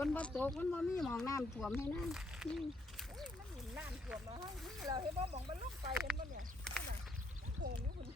นบ่ตกมันบ่มีหมองน้ำท่วมให้นะนี่มันหนุนน้ำท่วมมาให้นี่เราเห็นบ่หมองมันลงไปเห็นบ่เนี่ยโผล่อยู่คุณ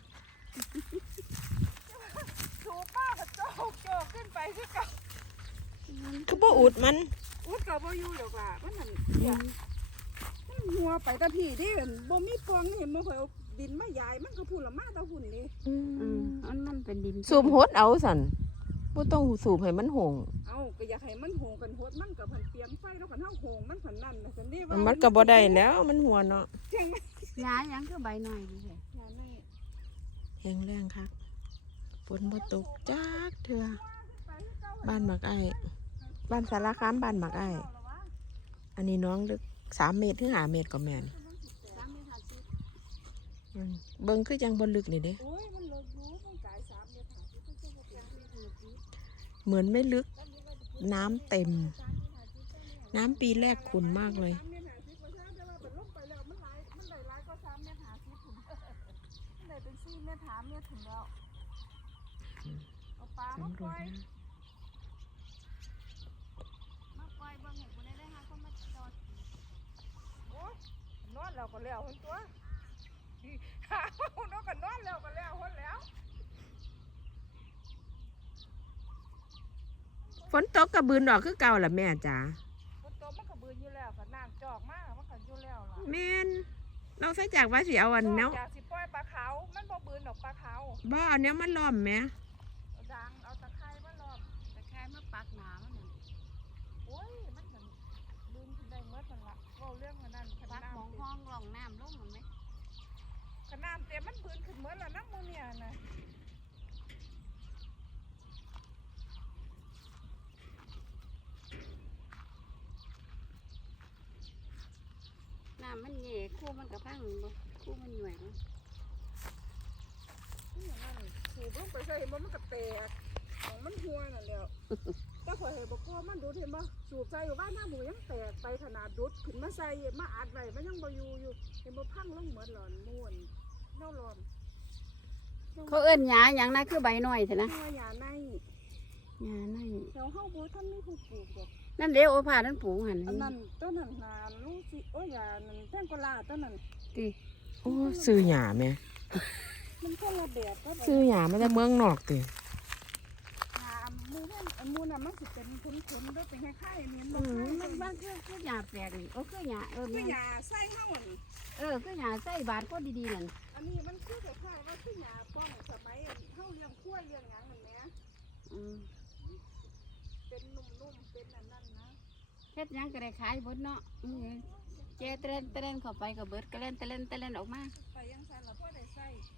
ถูป้ากับโจขึ้นไปคือเก่าคือบ่อุดมันอุ้ดเก่าบ่อยู่ดอกล่ะมันนั่นมันหัวไปตะพี่ดิบ่มีปองเห็นบ่เคยเอาดินมายายมันก็พูดละมาตะหุ่นดิมันเป็นดินสูบหดเอาสั่นบ่ต้องสูบให้มันหงเอาก็อยากให้มันโหงกันโหดมันกับผันเปียงไฟแล้วกันเฮาโหงมันผันนั่นนะสันนี่ว่ามันก็บ่ได้แล้วมันหัวเนาะเจียงมันยายังคือใบหน่อยนี่แหละงานนี่แห้งแรงคักฝนบ่ตกจักเทื่อบ้านหมักไอ้บ้านสารคามบ้านหมักไอ้อันนี้น้องลึก3 เมตรถึง5 เมตรก็แม่นเบิ่งคือจังบ่ลึกนี่เด้โอ้ยมันเลิกรู้มันกาย3เมตร50มันจะบ่เปียงที่ลึกนี้เหมือนไม่ลึกน้ำเต็ม น้ำปีแรกขุ่นมากเลย 3เมตร50ว่าแต่ว่ามันลงไปแล้วมันได้หลายกว่า3เมตร50พุ่นมันได้เป็น4เมตร5เมตรถึงแล้วเอาปลามาปล่อยเบิ่งให้กูได้หาคนมาจอดโอ้ยนอนแล้วก็แล้วคนตัวหานอนก็นอนแล้วก็แล้วคนแล้วฝนตกกระบืนดอกคือเก่าล่ะแม่จ๋าฝนตกมันก็บืนอยู่แล้วก็น้ำจอกมากมันก็อยู่แล้วล่ะแม่นเราใส่จากว่าสิเอาอันเนาะจากสิปล่อยปลาขาวมันบ่บืนดอกปลาขาวบ่เอาเนี้ยมันล้อมแม่เอาดังเอาตะไคร้มาล้อมแต่แค่มาปักหนามันนั่นโอ้ยมันเหมือนบืนขึ้นได้เมื่อมันละเว้าเรื่องมันนั่นปักหมองห้องร่องน้ำลงมันไหมขนาดเต็มมันบืนขึ้นเมื่อละน้ำมูเนี่ยนะน้ำมันแย่คู่มันกับพังบ่คู่มันหน่วยบ่นี่อย่างนั้นสูบลงไปใส่บ่มันก็แตกของมันหัวนั่นแหล้วแต่ข่อยให้บ่กลัวมันดูดเห็นบ่สูบใส่อยู่บ้านหน้าหมูยังแตกไปขนาดดุดขึ้นมาใส่มาอัดไว้มันยังบ่อยู่เห็นบ่พังลงเหมือนหลอนม่วนเน่าหลอนเขาเอิ้นหญ้าหยังนะคือใบหน่อยเถอะนะเน่าหยาในหญ้าในแถวเฮาบ่ทันมีผู้ปลูกดอกนั่นเด้โอภานั่นปลูกหั่นอันนั้นต้นนั้นนานลูกสิโอ้ยอย่านั่นแท่งกะลาต้นนั้นติโอ้ซื้อหญ้าแม่มันคนละแบบก็ซื้อหญ้ามาจากเมืองนอกติมูนั่นมูน่ะมันสิเป็นคุ้นๆด้วยเป็นคล้ายๆเมียนบ่มันบางคือหญ้าแปลกนี่คือหญ้าคือแม่นหญ้าใส่เฮาอันคือหญ้าใส่บาดก็ดีๆนั่นอันนี้มันคือคล้ายๆว่าคือหญ้าป้องสมัยเฮาเลี้ยงควายเลี้ยงหยังนั่นแหละอืมเป็นนุ่มๆเป็นอันนั้นนะเฮ็ดหยังก็ได้ขายเบิดเนาะแกเตรนเข้าไปก็เบิดก็เล่นออกมาไปยังซั่นล่ะพอได้ใส่